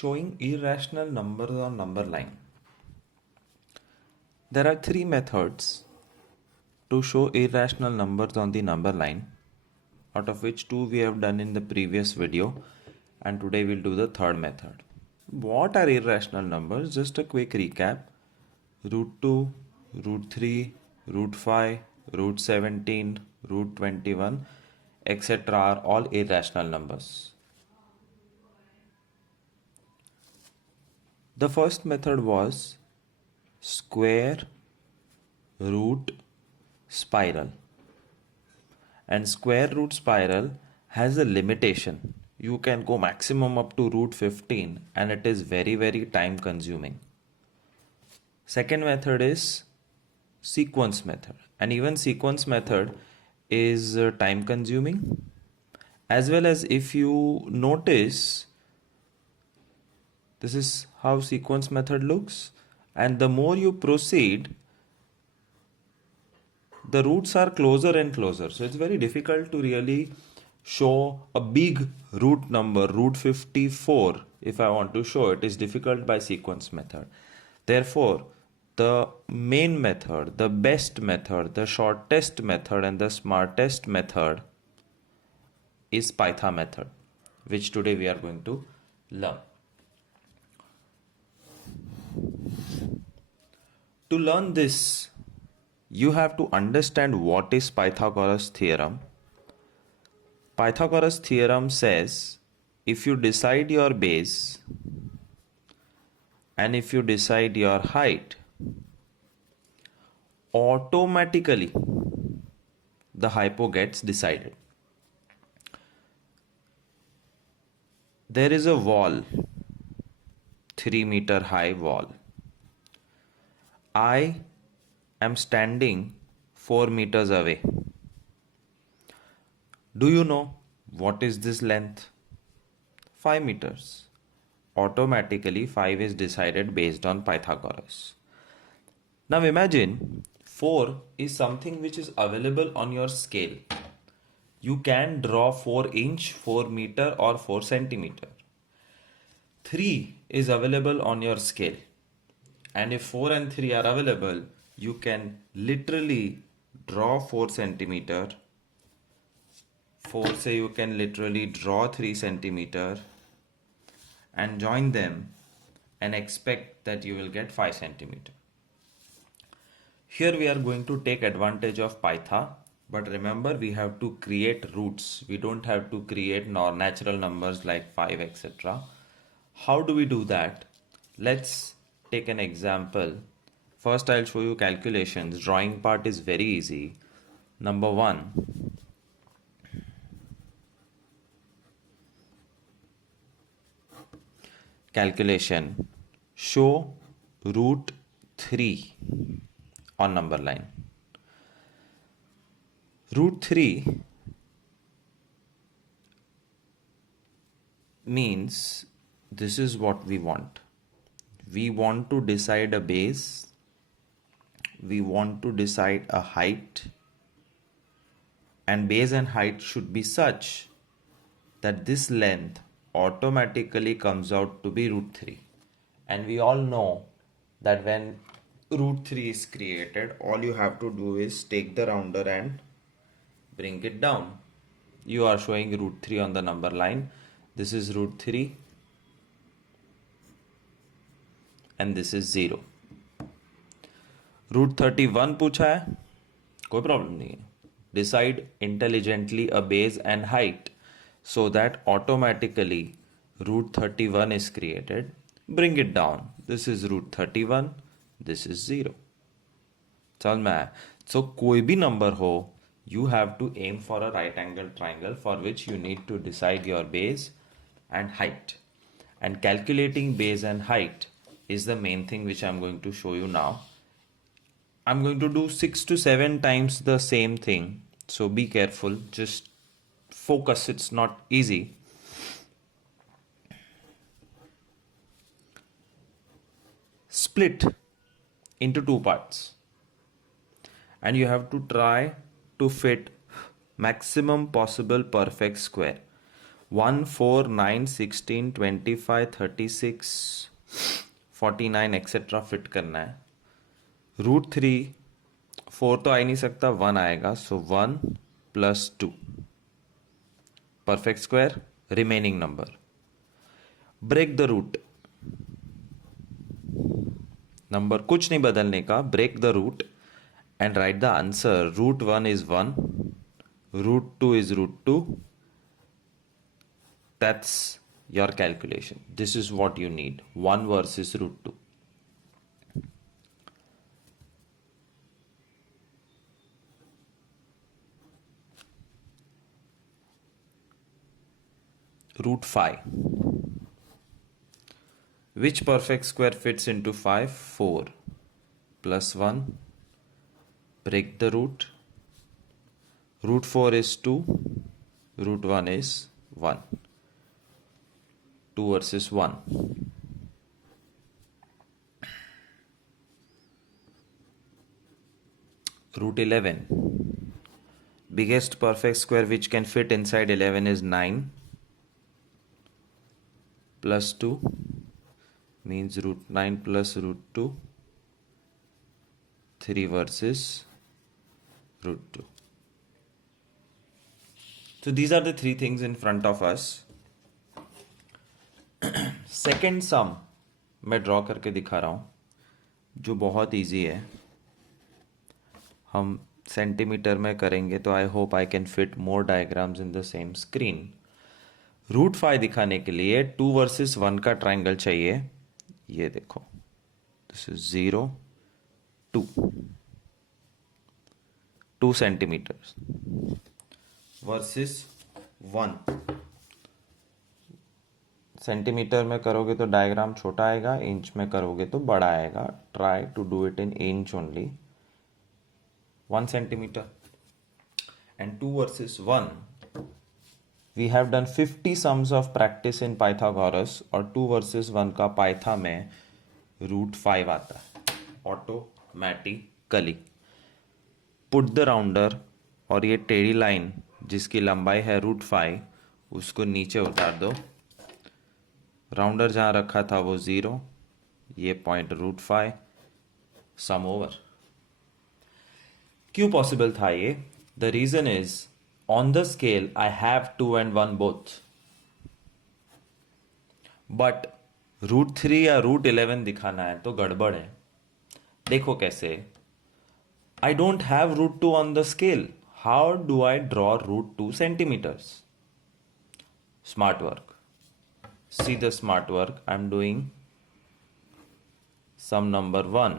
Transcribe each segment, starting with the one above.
Showing irrational numbers on number line. There are three methods to show irrational numbers on the number line, out of which two we have done in the previous video, and today we'll do the third method. What are irrational numbers? Just a quick recap. Root 2, root 3, root 5, root 17, root 21, etc. are all irrational numbers. The first method was square root spiral, and square root spiral has a limitation. You can go maximum up to root 15 and it is very time consuming. Second method is sequence method, and even sequence method is time consuming, as well as if you notice, this is how sequence method looks, and the more you proceed, the roots are closer and closer. So it's very difficult to really show a big root number, root 54. If I want to show it, is difficult by sequence method. Therefore, the main method, the best method, the shortest method and the smartest method is Python method, which today we are going to learn. To learn this, you have to understand what is Pythagoras theorem. Pythagoras theorem says if you decide your base and if you decide your height, automatically the hypo gets decided. There is a wall, 3 meter high wall. I am standing 4 meters away. Do you know what is this length? 5 meters. Automatically 5 is decided based on Pythagoras. Now imagine 4 is something which is available on your scale. You can draw 4 inch, 4 meter or 4 centimeter. 3 is available on your scale. And if 4 and 3 are available, you can literally draw 4 centimeter. 4 say you can literally draw 3 centimeter and join them and expect that you will get 5 centimeter. Here we are going to take advantage of Python, but remember we have to create roots. We don't have to create natural numbers like 5, etc. How do we do that? Let's take an example. First I'll show you calculations. Drawing part is very easy. Number 1. Calculation. Show root 3 on number line. Root 3 means this is what we want. We want to decide a base, we want to decide a height, and base and height should be such that this length automatically comes out to be root 3. And we all know that when root 3 is created, all you have to do is take the rounder and bring it down. You are showing root 3 on the number line. This is root 3 and this is 0. Root 31 पूछा है, कोई problem नहीं है. Decide intelligently a base and height so that automatically root 31 is created. Bring it down. This is root 31, this is 0. समझ में आया? So कोई भी number हो, you have to aim for a right angle triangle for which you need to decide your base and height. And calculating base and height is the main thing which I'm going to show you now. I'm going to do 6 to 7 times the same thing, so be careful, just focus, it's not easy. Split into 2 parts and you have to try to fit maximum possible perfect square. 1, 4, 9, 16, 25, 36, 49 etcetera fit करना है. √3, 4 तो आ ही नहीं सकता, 1 आएगा, so 1 + 2 perfect square. Remaining number, break the root. Number कुछ नहीं बदलने का, break the root and write the answer. √1 is 1, √2 is √2. That's your calculation. This is what you need, 1 versus √2. √5. Which perfect square fits into 5? 4 + 1. Break the root. √4 is 2. √1 is 1. 2 versus 1. √11. Biggest perfect square which can fit inside 11 is 9 + 2 means √9 + √2. 3 versus √2. So these are the three things in front of us. Second sum मैं draw करके दिखा रहा हूँ जो बहुत easy है. हम centimetre में करेंगे तो I hope I can fit more diagrams in the same screen. √5 दिखाने के लिए 2 versus 1 का ट्राइंगल चाहिए. ये देखो, this is 0, 2, 2 centimetre versus 1. Centimetre में करोगे तो डायग्राम छोटा आएगा, इंच में करोगे तो बड़ा आएगा. Try to do it in inch only. 1 centimeter and 2 versus 1. We have done 50 sums of practice in Pythagoras और 2 versus 1 का पाइथा में √5 आता है ऑटोमेटिकली. पुट द राउंडर और ये टेढ़ी लाइन जिसकी लंबाई है √5 उसको नीचे उतार दो. राउंडर जहाँ रखा था वो 0, ये पॉइंट √5. Sum over. क्यों पॉसिबल था ये? The reason is on the scale I have 2 and 1 both, but √3 या √11 दिखाना है तो गड़बड़ है. देखो कैसे. I don't have √2 on the scale. How do I draw √2 centimeters? Smart work. See the smart work. I'm doing sum number 1.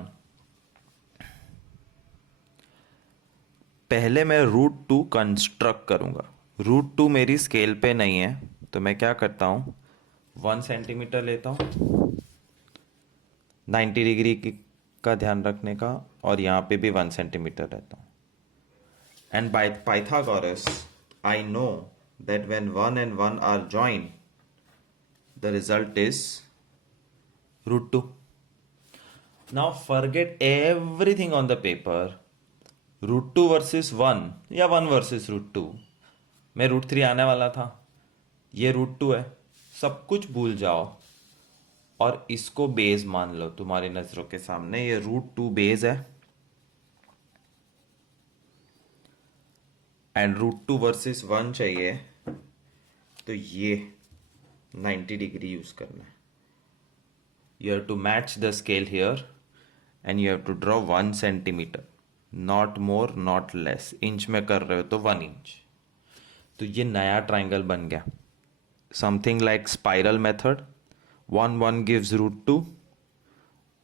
पहले मैं √2 कंस्ट्रक्ट करूंगा. √2 मेरी स्केल पे नहीं है तो मैं क्या करता हूं, 1 सेंटीमीटर लेता हूं 90 डिग्री का ध्यान रखने का, और यहां पे भी 1 सेंटीमीटर रहता हूं. And by Pythagoras I know that when 1 and 1 are joined, the result is √2. Now forget everything on the paper. √2 versus 1 या 1 versus √2. मैं √3 आने वाला था, ये √2 है. सब कुछ भूल जाओ और इसको बेस मान लो. तुम्हारी नजरों के सामने ये √2 बेस है एंड √2 versus 1 चाहिए तो ये 90 डिग्री यूज करना है. You have to match the scale here and you have to draw 1 centimetre, not more not less. Inch में कर रहे हो तो 1 इंच. तो ये नया ट्राइंगल बन गया. Something like spiral method. 1 1 gives √2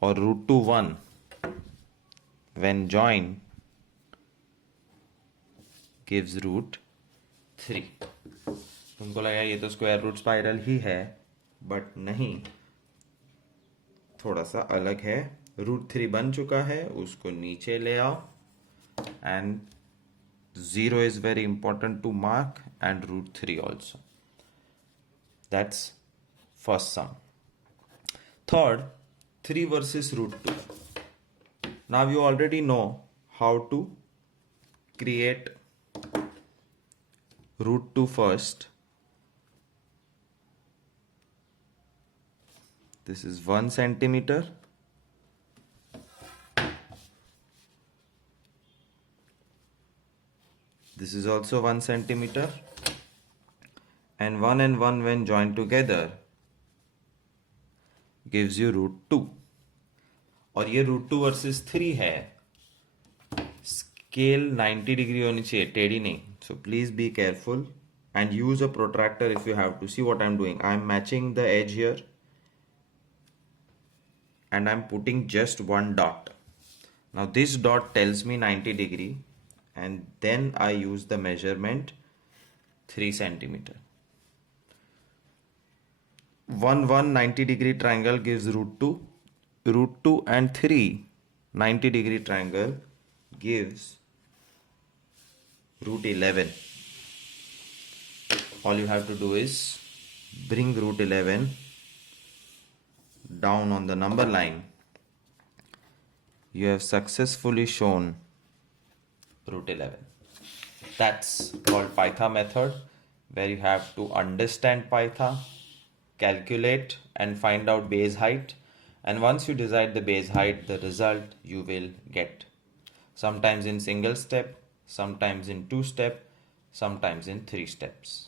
और √2 1 व्हेन जॉइन गिव्स √3. तुमको लगा ये तो स्क्वायर रूट स्पाइरल ही है, बट नहीं, थोड़ा सा अलग है. √3 बन चुका है, उसको नीचे ले आओ and 0 is very important to mark and √3 also. That's first sum. Third, 3 versus √2. Now you already know how to create √2 first This is 1 centimeter. This is also 1 centimeter. And 1 when joined together gives you √2. और ये √2 versus 3 है. Scale 90 degree होनी चाहिए, टेढ़ी नहीं. So please be careful and use a protractor if you have to. See what I'm doing. I'm matching the edge here and I'm putting just one dot. Now this dot tells me 90 degree and then I use the measurement 3 centimeter. 1 90 degree triangle gives √2. √2 and 3 90 degree triangle gives √11. All you have to do is bring √11 down on the number line. You have successfully shown √11. That's called Python method, where you have to understand Python, calculate and find out base height, and once you decide the base height, the result you will get, sometimes in single step, sometimes in 2 step, sometimes in 3 steps.